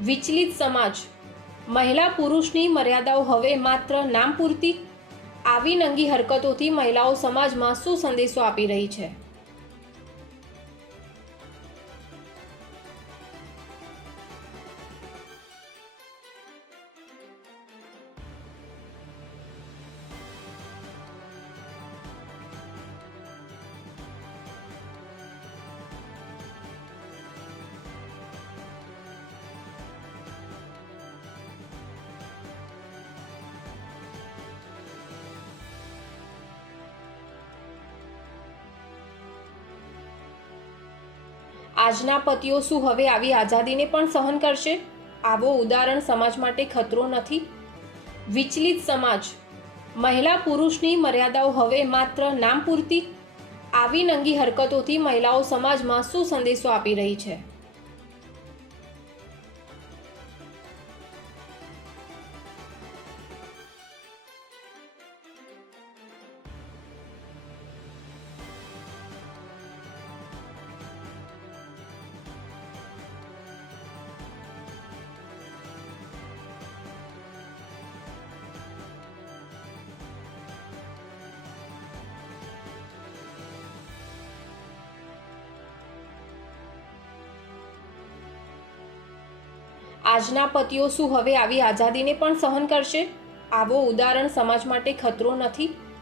વિચલિત સમાજ મહિલા પુરુષની મર્યાદાઓ હવે માત્ર નામ પૂરતી. આવી નંગી હરકતોથી મહિલાઓ સમાજમાં શું સંદેશો આપી રહી છે? આજના પતિઓ શું હવે આવી આઝાદીને પણ સહન કરશે? આવો ઉદાહરણ સમાજ માટે ખતરો નથી? વિચલિત સમાજ મહિલા પુરુષની મર્યાદાઓ હવે માત્ર નામ પૂરતી. આવી નંગી હરકતોથી મહિલાઓ સમાજમાં શું સંદેશો આપી રહી છે? આજના પતિઓ શું હવે આવી આઝાદીને પણ સહન કરશે? આવો ઉદાહરણ સમાજ માટે ખતરો નથી?